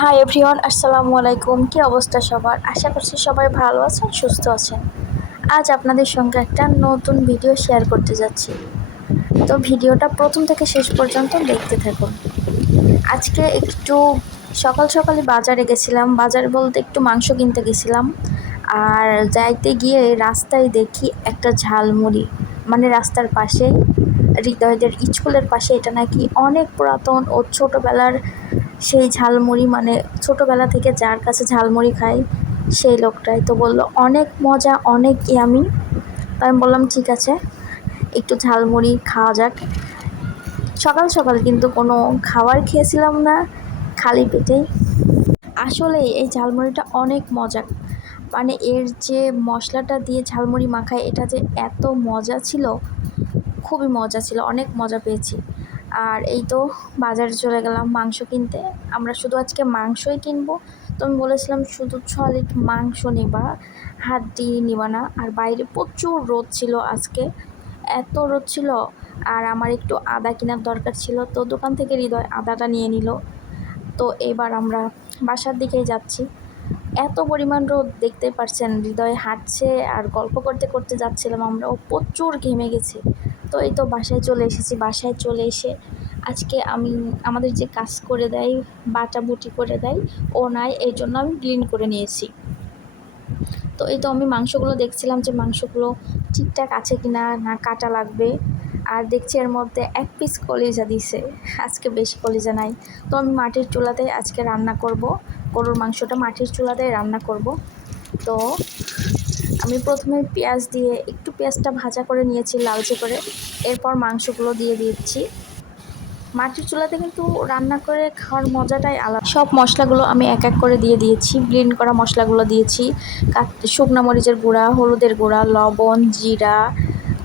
Hi everyone, আসসালামু আলাইকুম। কী অবস্থা সবার? আশা করছি সবাই ভালো আছেন, সুস্থ আছেন। আজ আপনাদের সঙ্গে একটা নতুন ভিডিও শেয়ার করতে যাচ্ছি। তো ভিডিওটা প্রথম থেকে শেষ পর্যন্ত দেখতে থাকুন। আজকে একটু সকাল সকালই বাজারে গেছিলাম। বাজারে বলতে একটু মাংস কিনতে গেছিলাম। আর যাইতে গিয়ে রাস্তায় দেখি একটা ঝালমুড়ি, মানে রাস্তার পাশেই হৃদয়দের স্কুলের পাশে। এটা নাকি অনেক পুরাতন ও ছোটোবেলার সেই ঝালমুড়ি, মানে ছোটোবেলা থেকে যার কাছে ঝালমুড়ি খাই সেই লোকটাই তো বলল অনেক মজা, অনেক ইয়ামি। তো আমি বললাম ঠিক আছে, একটু ঝালমুড়ি খাওয়া যাক। সকাল সকাল কিন্তু কোনো খাবার খেয়েছিলাম না, খালি পেটেই। আসলে এই ঝালমুড়িটা অনেক মজা, মানে এর যে মশলাটা দিয়ে ঝালমুড়ি মাখায় এটা যে এত মজা ছিল, খুবই মজা ছিল, অনেক মজা পেয়েছি। আর এই তো বাজারে চলে গেলাম মাংস কিনতে। আমরা শুধু আজকে মাংসই কিনবো। তো আমি বলেছিলাম শুধু সলিড মাংস নিবা, হাড্ডি নিবা না। আর বাইরে প্রচুর রোদ ছিল আজকে, এত রোদ ছিল। আর আমার একটু আদা কেনার দরকার ছিল, তো দোকান থেকে হৃদয় আদাটা নিয়ে নিল। তো এবার আমরা বাসার দিকেই যাচ্ছি। এত পরিমাণ রোদ, দেখতে পারছেন, হৃদয় হাঁটছে আর গল্প করতে করতে যাচ্ছিলাম আমরা। ও প্রচুর ঘেমে গেছে। তো এই তো বাসায় চলে এসেছি। বাসায় চলে এসে আজকে আমাদের যে কাজ করে দেয়, বাটা বুটি করে দেয়, ও নাই, এই জন্য আমি ক্লিন করে নিয়েছি। তো এই তো আমি মাংসগুলো দেখছিলাম যে মাংসগুলো ঠিকঠাক আছে কিনা, না কাটা লাগবে। আর দেখছি এর মধ্যে এক পিস কলিজা দিছে, আজকে বেশি কলিজা নাই। তো আমি মাটির চুলাতে আজকে রান্না করব, গরুর মাংসটা মাটির চুলাতে রান্না করব। তো আমি প্রথমে পেঁয়াজ দিয়ে একটু পেঁয়াজটা ভাজা করে নিয়েছি লালচে করে, এরপর মাংসগুলো দিয়ে দিচ্ছি। মাটির চুলাতে কিন্তু রান্না করে খাওয়ার মজাটাই আলাদা। সব মশলাগুলো আমি এক এক করে দিয়ে দিয়েছি, ব্লেন্ড করা মশলাগুলো দিয়েছি। শুকনো মরিচের গুঁড়া, হলুদের গুঁড়া, লবণ, জিরা,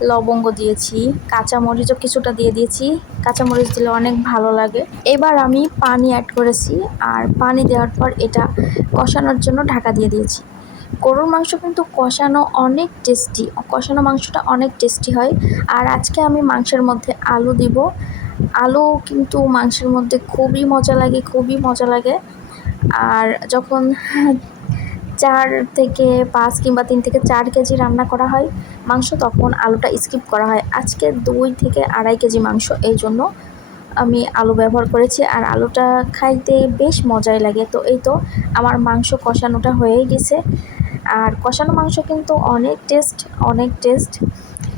লবঙ্গ দিয়েছি, কাঁচামরিচও কিছুটা দিয়ে দিয়েছি। কাঁচামরিচ দিলে অনেক ভালো লাগে। এবার আমি পানি অ্যাড করেছি, আর পানি দেওয়ার পর এটা কষানোর জন্য ঢাকা দিয়ে দিয়েছি। গরুর মাংস কিন্তু কষানো অনেক টেস্টি, কষানো মাংসটা অনেক টেস্টি হয়। আর আজকে আমি মাংসের মধ্যে আলু দিব। আলু কিন্তু মাংসের মধ্যে খুবই মজা লাগে, খুবই মজা লাগে। আর যখন 4 থেকে 5 কিংবা 3 থেকে 4 কেজি রান্না করা হয় মাংস, তখন আলুটা স্কিপ করা হয়। আজকে 2 থেকে 2.5 কেজি মাংস, এই জন্য আমি আলু ব্যবহার করেছি। আর আলুটা খাইতে বেশ মজাই লাগে। তো এই তো আমার মাংস কষানোটা হয়েই গেছে। আর কষানো মাংস কিন্তু অনেক টেস্ট, অনেক টেস্ট।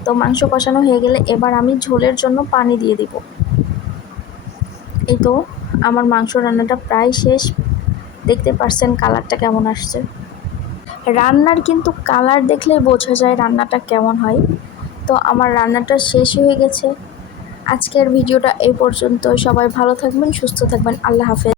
তো মাংস কষানো হয়ে গেলে এবার আমি ঝোলের জন্য পানি দিয়ে দিব। এই তো আমার মাংস রান্নাটা প্রায় শেষ। দেখতে পারছেন কালারটা কেমন আসছে। রান্নার কিন্তু কালার দেখলেই বোঝা যায় রান্নাটা কেমন হয়। তো আমার রান্নাটা শেষ হয়ে গেছে। আজকের ভিডিওটা এই পর্যন্ত। সবাই ভালো থাকবেন, সুস্থ থাকবেন। আল্লাহ হাফেজ।